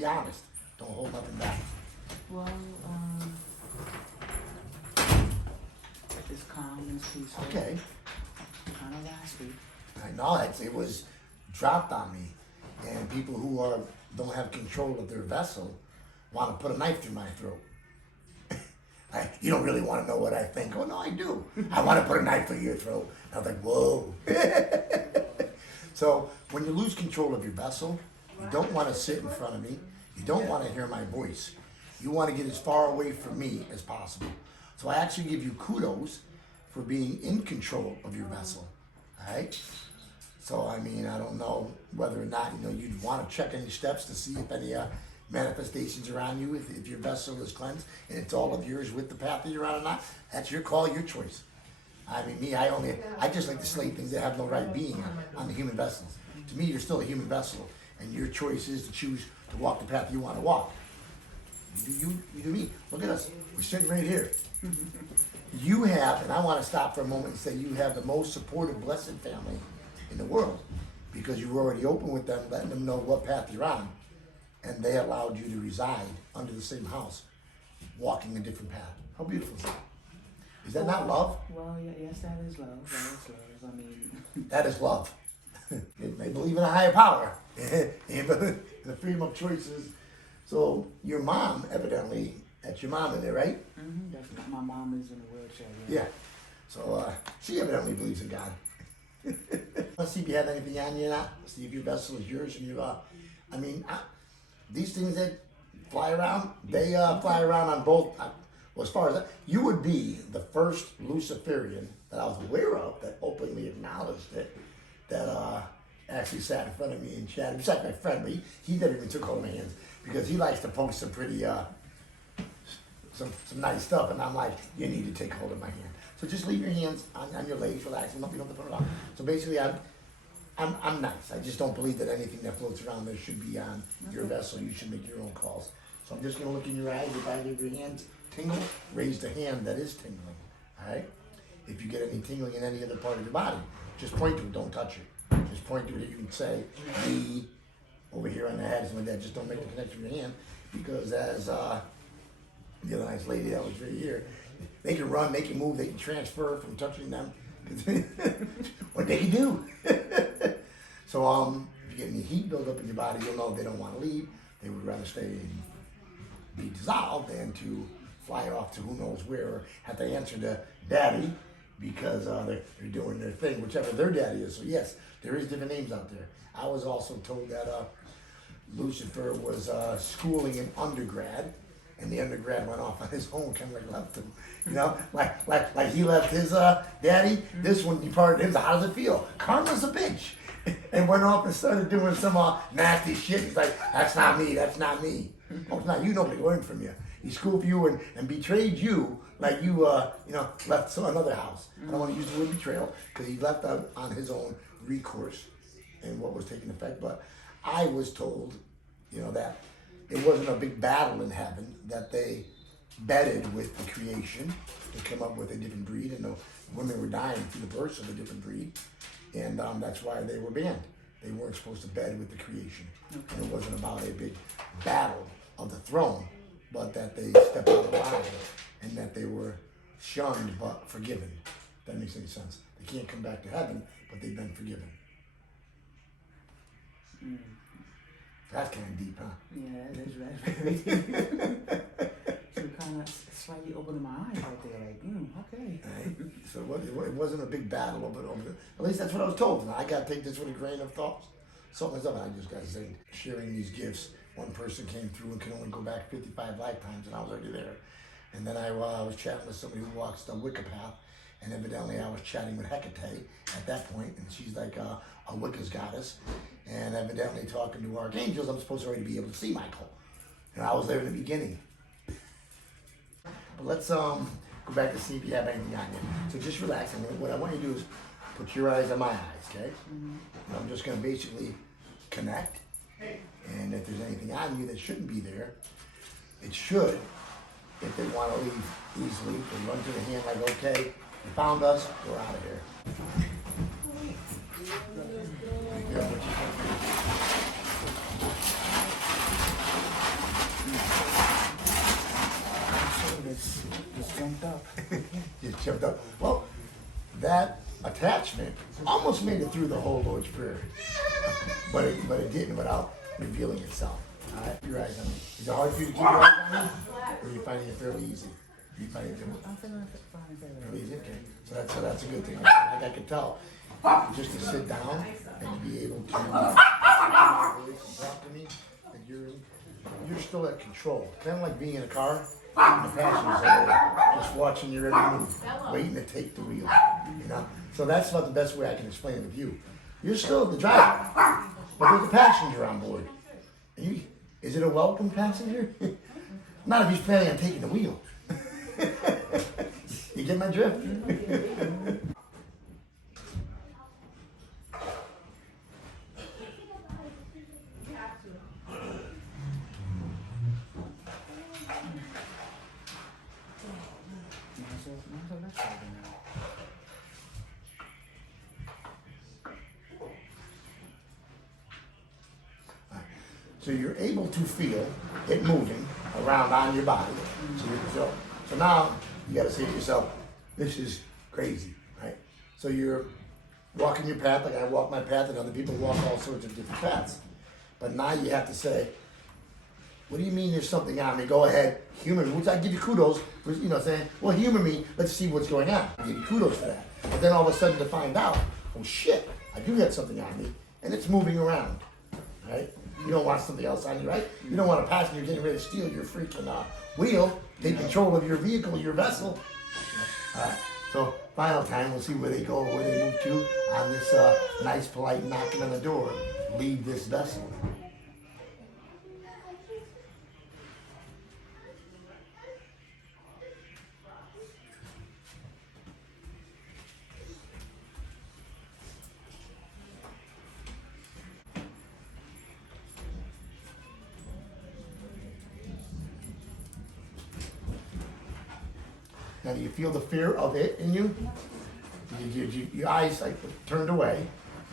be honest. Don't hold nothing back. Well, it's calm and peaceful. Okay. Kind of raspy. I know it was dropped on me, and people who don't have control of their vessel want to put a knife through my throat. You don't really want to know what I think. Oh no, I do. I want to put a knife through your throat. I was like, whoa. So when you lose control of your vessel, you don't want to sit in front of me. You don't want to hear my voice. You want to get as far away from me as possible. So I actually give you kudos for being in control of your vessel. All right? So, I mean, I don't know whether or not, you'd want to check any steps to see if any manifestations are on you, if your vessel is cleansed and it's all of yours with the path that you're on or not. That's your call, your choice. I mean, I just like to slay things that have no right being on the human vessels. To me, you're still a human vessel, and your choice is to choose to walk the path you want to walk. You do me. Look at us. We're sitting right here. You have, and I want to stop for a moment and say you have the most supportive, blessed family in the world, because you were already open with them, letting them know what path you're on, and they allowed you to reside under the same house, walking a different path. How beautiful is that? Is that not love? Well, yes, that is love. That is love. I mean, that is love. They believe in a higher power, the freedom of choices. So your mom, evidently, that's your mom in there, right? Mm-hmm. That's my mom is in a wheelchair. Yeah. So she evidently believes in God. Let's see if you have anything on you or not. See if your vessel is yours and you. These things that fly around, they fly around on both. Well, as far as that, you would be the first luciferian that I was aware of that openly acknowledged it, that actually sat in front of me and chatted. Besides my friend, but he never even took hold of my hands because he likes to post some pretty, some nice stuff, and I'm like, you need to take hold of my hand. So just leave your hands on your legs, relax them up. You don't have to put it on. So basically, I'm nice. I just don't believe that anything that floats around there should be on your vessel. You should make your own calls. So I'm just going to look in your eyes. If I give your hands tingle, raise the hand that is tingling. All right? If you get any tingling in any other part of your body, just point to it. Don't touch it. Just point to it. You can say, me, over here on the head, something like that. Just don't make the connection with your hand. Because as the other nice lady that was right here, they can run, they can move, they can transfer from touching them. What they can do. So if you get any heat build up in your body, you'll know they don't want to leave. They would rather stay and be dissolved than to fly off to who knows where, or have to answer to daddy because they're doing their thing, whichever their daddy is. So yes, there is different names out there. I was also told that Lucifer was schooling in undergrad, and the undergrad went off on his own, kind of like left him. Like he left his daddy. This one departed him. How does it feel? Karma's a bitch. And went off and started doing some nasty shit. He's like, that's not me. That's not me. Oh, it's not you. Nobody learned from you. He schooled you and betrayed you, like you left another house. I don't want to use the word betrayal because he left out on his own recourse and what was taking effect. But I was told, that it wasn't a big battle in heaven, that they betted with the creation to come up with a different breed, and the women were dying through the births of a different breed, and that's why they were banned. They weren't supposed to bed with the creation. Okay. And it wasn't about a big battle of the throne, but that they stepped out of line and that they were shunned but forgiven. If that makes any sense. They can't come back to heaven, but they've been forgiven. Mm. That's kind of deep, huh? Yeah, that is very deep. So kind of slightly opening my eyes right there, like, okay. Right. So it wasn't a big battle over at least that's what I was told. Now, I got to take this with a grain of thought. Something's up, and I just got to say, sharing these gifts, one person came through and could only go back 55 lifetimes, and I was already there. And then I was chatting with somebody who walks the Wicca path, and evidently I was chatting with Hecate at that point, and she's like a Wicca's goddess, and evidently talking to archangels, I'm supposed to already be able to see Michael. And I was there in the beginning. But let's go back to see if you have anything on you. So just relax. And what I want you to do is put your eyes on my eyes, okay? Mm-hmm. And I'm just going to basically connect. And if there's anything on you that shouldn't be there, it should. If they want to leave easily, they run to the hand like, okay, you found us, we're out of here. Yeah, Jumped up. Well, that attachment almost made it through the whole Lord's Prayer, but it didn't without revealing itself. All right, your eyes on me. Is it hard for you to keep your eyes on me, or are you finding it fairly easy? Are you finding it I'm feeling fine, fairly easy? Okay, so that's a good thing. Like I could tell, just to sit down and to be able to talk to me, and you're still at control. Kind of like being in a car. The passenger's there, just watching your every move, waiting to take the wheel. You know, so that's about the best way I can explain it with you. You're still the driver, but there's a passenger on board. And is it a welcome passenger? Not if he's planning on taking the wheel. You get my drift? So you're able to feel it moving around on your body. So now you got to say to yourself, this is crazy, right? So you're walking your path like I walk my path and other people walk all sorts of different paths. But now you have to say, what do you mean there's something on me? Go ahead, humor me. Which I give you kudos for, saying, well, humor me, let's see what's going on. I give you kudos for that. But then all of a sudden to find out, oh shit, I do have something on me, and it's moving around, right? You don't want something else on you, right? You don't want a passenger getting ready to steal your freaking wheel, take control of your vehicle, your vessel. All right, so final time, we'll see where they go, where they move to on this nice, polite knocking on the door. Leave this vessel. Now, do you feel the fear of it in you? Your eyes like turned away,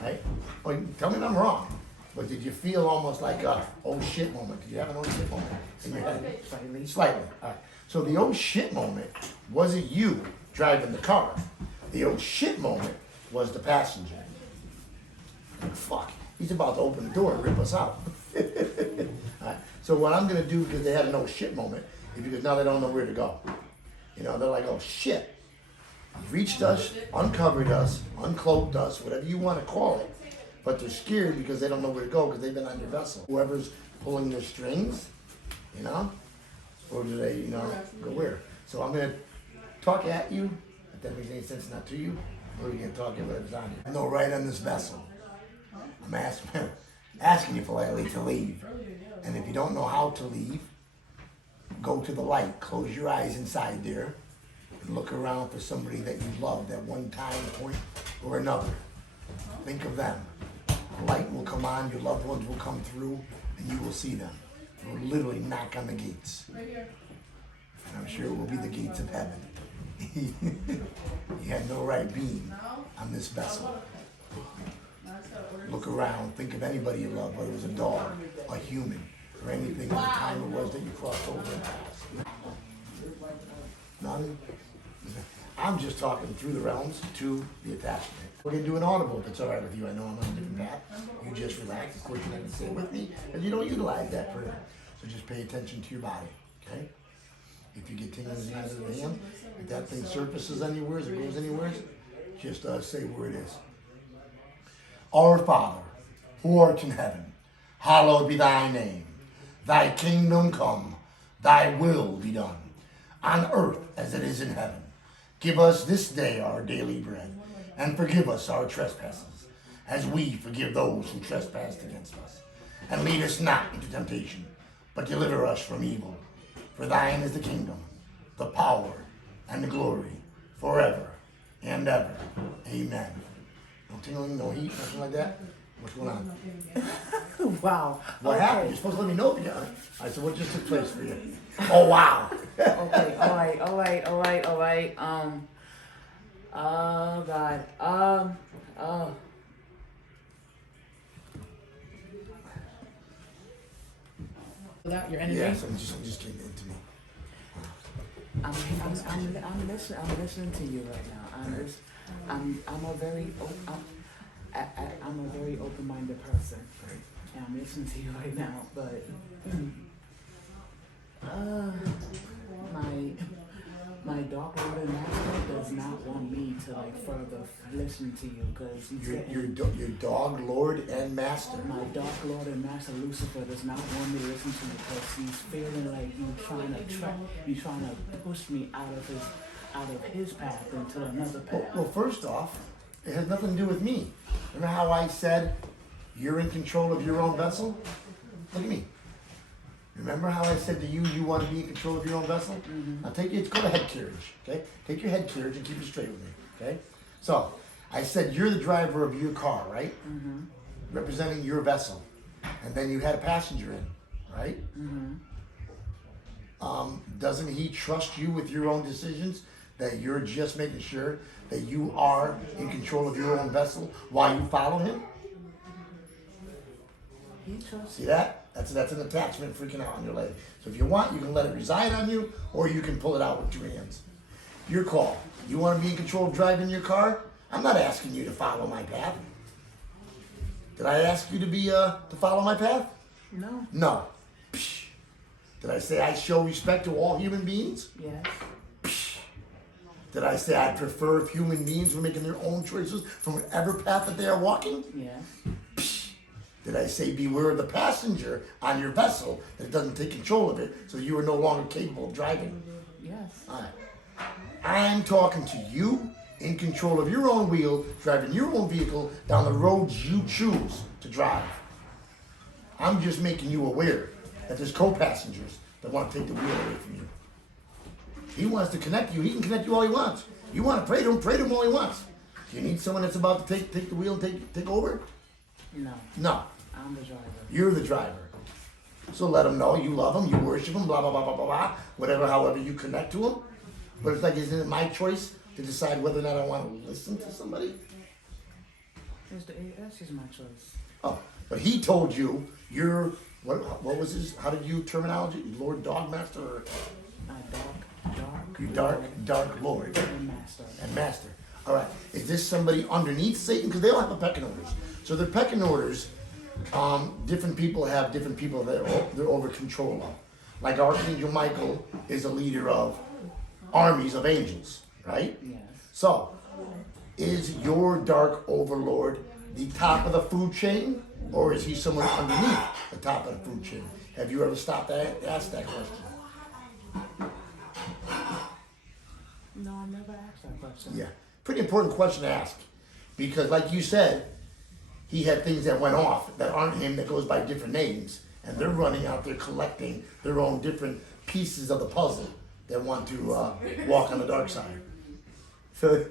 right? Oh, tell me if I'm wrong, but did you feel almost like a oh shit moment? Did you have an oh shit moment in your head? Slightly. All right. So the oh shit moment wasn't you driving the car. The oh shit moment was the passenger. Fuck, he's about to open the door and rip us out. All right. So what I'm gonna do, because they had an oh shit moment, is because now they don't know where to go. They're like, oh shit. He reached us, uncovered us, uncloaked us, whatever you want to call it. But they're scared because they don't know where to go because they've been on your vessel. Whoever's pulling the strings, or do they, go where? So I'm going to talk at you, if that makes any sense, not to you, or you can talk at whatever's on you. No, right on this vessel. I'm asking you politely to leave. And if you don't know how to leave, go to the light, close your eyes inside there, and look around for somebody that you loved at one time, point, or another. Think of them. The light will come on, your loved ones will come through, and you will see them. You will literally knock on the gates. And I'm sure it will be the gates of heaven. You had no right being on this vessel. Look around, think of anybody you love, whether it was a dog, a human, or anything at the time it was that you crossed over and passed. None? I'm just talking through the realms to the attachment. We're going to do an audible if it's all right with you. I know I'm on a different path. You just relax. Of course, you're not going to stay with me because you don't utilize that prayer. So just pay attention to your body, okay? If you get tingling out of the hand, if that thing surfaces anywhere or goes anywhere, just say where it is. Our Father, who art in heaven, hallowed be thy name. Thy kingdom come, thy will be done, on earth as it is in heaven. Give us this day our daily bread, and forgive us our trespasses, as we forgive those who trespass against us. And lead us not into temptation, but deliver us from evil. For thine is the kingdom, the power, and the glory, forever and ever. Amen. No tingling, no heat, nothing like that? What's going on? Wow. What happened? You're supposed to let me know if you got it. I said, what just took place for you? Oh, wow. Okay, all right. Oh, God. Without your energy? Yes, I'm just getting into me. I'm listening. I'm listening to you right now. I'm a very I'm a very open-minded person, and I'm listening to you right now. But my dark lord and master does not want me to like further listen to you because your dog lord and master. My dark lord and master Lucifer does not want me to listen to you because he's feeling like you trying to push me out of his path into another path. Well, first off, it has nothing to do with me. Remember how I said you're in control of your own vessel? Look at me. Remember how I said to you, you want to be in control of your own vessel? Mm-hmm. Now it's called a head carriage, okay? Take your head carriage and keep it straight with me, okay? So, I said you're the driver of your car, right? Mm-hmm. Representing your vessel. And then you had a passenger in, right? Mm-hmm. Doesn't he trust you with your own decisions? That you're just making sure that you are in control of your own vessel while you follow him? He trusts. See that? That's an attachment freaking out on your leg. So if you want, you can let it reside on you, or you can pull it out with your hands. Your call. You want to be in control of driving your car? I'm not asking you to follow my path. Did I ask you to follow my path? No. No. Psh. Did I say I show respect to all human beings? Yes. Psh. Did I say I prefer if human beings were making their own choices from whatever path that they are walking? Yes. Did I say beware of the passenger on your vessel that doesn't take control of it so you are no longer capable of driving? Yes. All right. I'm talking to you in control of your own wheel, driving your own vehicle down the roads you choose to drive. I'm just making you aware that there's co-passengers that want to take the wheel away from you. He wants to connect you. He can connect you all he wants. You want to pray to him all he wants. Do you need someone that's about to take the wheel and take over? No. No. I'm the driver. You're the driver. So let him know you love him, you worship him, blah, blah, blah, blah, blah, blah, whatever, however you connect to him. But it's like, isn't it my choice to decide whether or not I want to listen to somebody? That's just my choice. Oh, but he told you you're, what was his, how did you terminology? Lord Dog Master? Or? Dark Lord. And master. And master. All right. Is this somebody underneath Satan? Because they all have a pecking orders. So their pecking orders, different people have different people that they're over control of. Like Archangel Michael is a leader of armies of angels, right? Yes. So, is your dark overlord the top of the food chain, or is he someone underneath the top of the food chain? Have you ever stopped to ask that question? No, I never asked that question. Yeah, pretty important question to ask, because like you said, he had things that went off that aren't him, that goes by different names, and they're running out there collecting their own different pieces of the puzzle that want to walk on the dark side. So,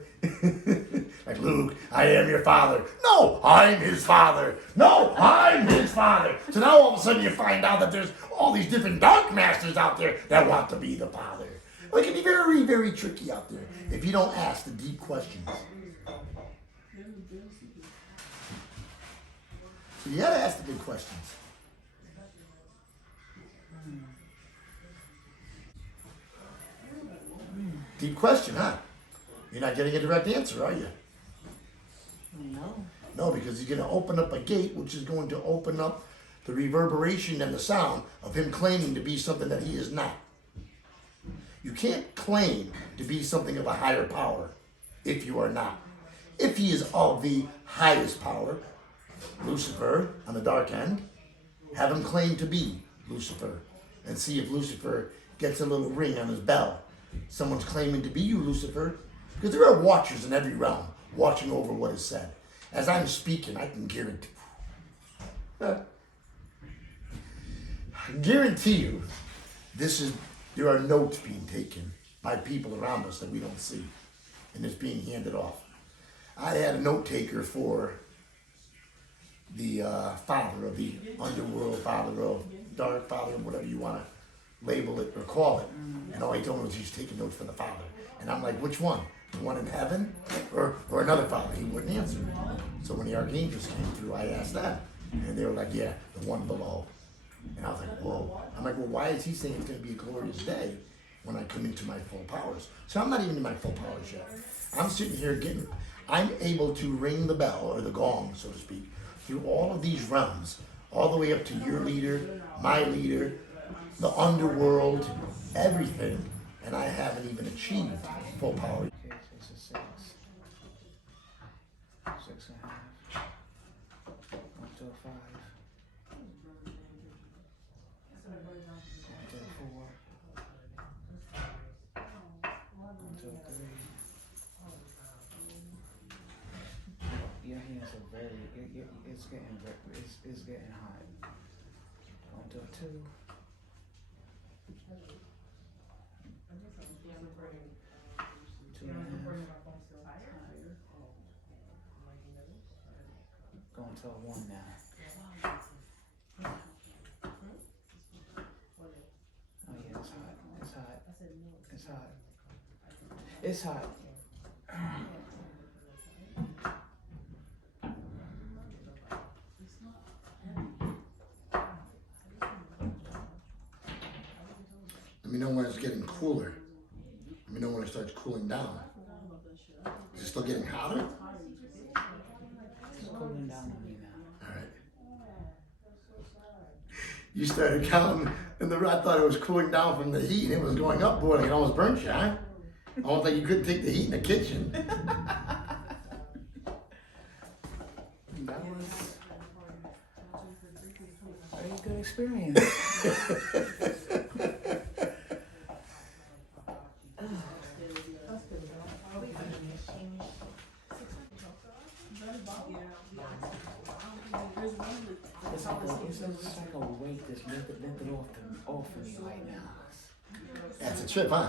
like Luke, I am your father. No, I'm his father. No, I'm his father. So now all of a sudden you find out that there's all these different dark masters out there that want to be the father. Well, it can be very, very tricky out there if you don't ask the deep questions. So you gotta ask the big questions. Deep question, huh? You're not getting a direct answer, are you? No. No, because he's going to open up a gate, which is going to open up the reverberation and the sound of him claiming to be something that he is not. You can't claim to be something of a higher power if you are not. If he is of the highest power, Lucifer on the dark end, have him claim to be Lucifer and see if Lucifer gets a little ring on his bell. Someone's claiming to be you, Lucifer, because there are watchers in every realm watching over what is said. As I'm speaking, I can guarantee you, there are notes being taken by people around us that we don't see, and it's being handed off. I had a note taker for the father of the underworld, father of dark, father of whatever you want to label it or call it. And all he told me was he's taking notes for the father. And I'm like, which one? The one in heaven or another father? He wouldn't answer. So when the archangels came through, I asked that. And they were like, yeah, the one below. And I was like, whoa. I'm like, well, why is he saying it's going to be a glorious day? when I come into my full powers. So I'm not even in my full powers yet. I'm sitting here I'm able to ring the bell, or the gong, so to speak, through all of these realms, all the way up to your leader, my leader, the underworld, everything, and I haven't even achieved full power. Okay, so it's a 6. 6.5. Up to a 5. Up to a 4. Up to a 3. Your hands are it's getting hot. On to a 2. 2.5. Going to a 1 now. Oh yeah, it's hot. It's hot. It's hot. It's hot. Let me know when it's getting cooler. Let me know when it starts cooling down. Is it still getting hotter? It's cooling down on me now. All right. You started counting, and I thought it was cooling down from the heat, and it was going up, boy, it almost burnt you, huh? I don't think you couldn't take the heat in the kitchen. That was a very good experience. It's like a weight that's lifted off of me right now. That's a trip, huh?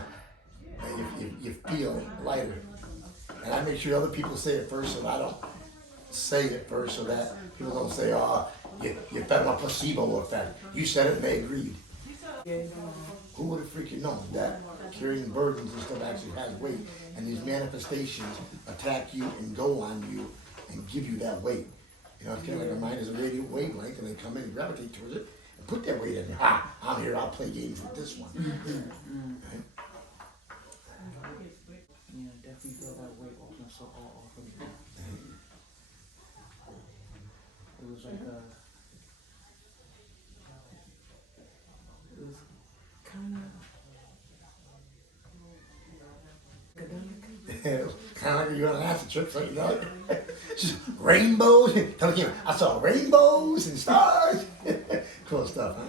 You feel lighter. And I make sure other people say it first, so I don't say it first, so that people don't say, oh, you fed them a placebo effect. You said it and they agreed. Who would have freaking known that carrying burdens and stuff actually has weight, and these manifestations attack you and go on you and give you that weight. You know, it's kind of like our mind is a radiant wavelength, and they come in and gravitate towards it and put that weight in there. Ha! I'm here, I'll play games with this one. Right? Yeah, definitely feel that weight off of me. It was like it was kind of academic. Kind of like you're on an acid trip, so you know. Just rainbows. Tell me, I saw rainbows and stars. Cool stuff, huh?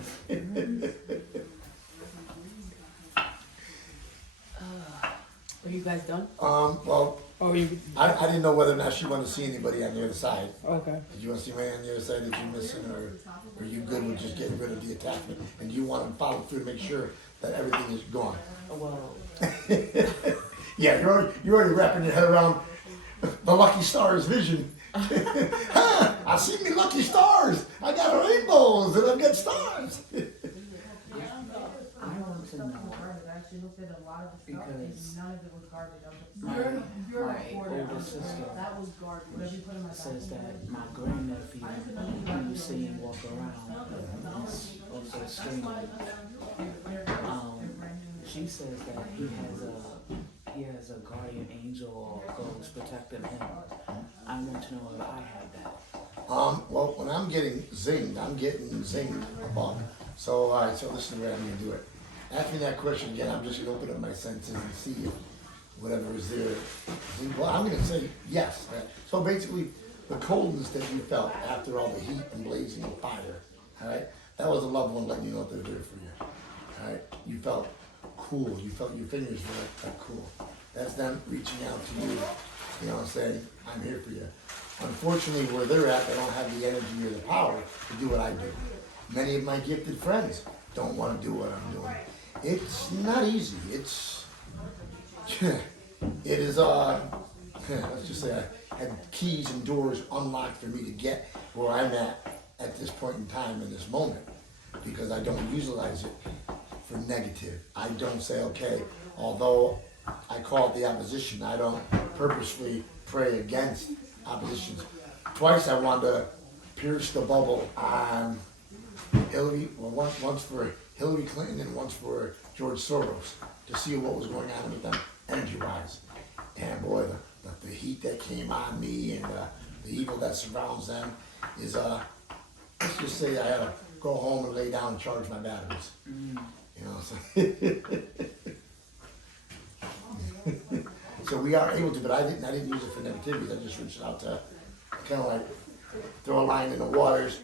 Are you guys done? Well, Oh, you. I didn't know whether or not she wanted to see anybody on the other side. Okay. Did you want to see anybody on the other side? Did you miss it, or are you good with just getting rid of the attachment? And do you want to follow through to make sure that everything is gone? Well, Yeah, you're already wrapping your head around the lucky stars vision. Huh, I see me lucky stars. I got rainbows and I've got stars. I want to know because my older sister says that my grandnephew, when you see him walk around, is also screaming. She says that he has a guardian angel or ghost protecting him. I want to know if I have that. Well, when I'm getting zinged above. So, all right, so this is the way I'm going to do it. Ask me that question again. I'm just going to open up my senses and see if whatever is there. Well, I'm going to say yes. Right? So basically, the coldness that you felt after all the heat and blazing of fire, all right, that was a loved one letting you know that they're there for you. All right, you felt cool. You felt your fingers were like cool. That's them reaching out to you, you know, saying, I'm here for you. Unfortunately, where they're at, they don't have the energy or the power to do what I do. Many of my gifted friends don't want to do what I'm doing. It's not easy. It is, let's just say I had keys and doors unlocked for me to get where I'm at this point in time in this moment, because I don't utilize it for negative. I don't say, okay, although I call it the opposition, I don't purposefully pray against oppositions. Twice I wanted to pierce the bubble on Hillary, well, once for Hillary Clinton and once for George Soros to see what was going on with them energy-wise. And boy, the heat that came on me and the evil that surrounds them is, let's just say I had to go home and lay down and charge my batteries. You know, so, so we are able to, but I didn't use it for negativity. I just reached out to kind of like throw a line in the waters.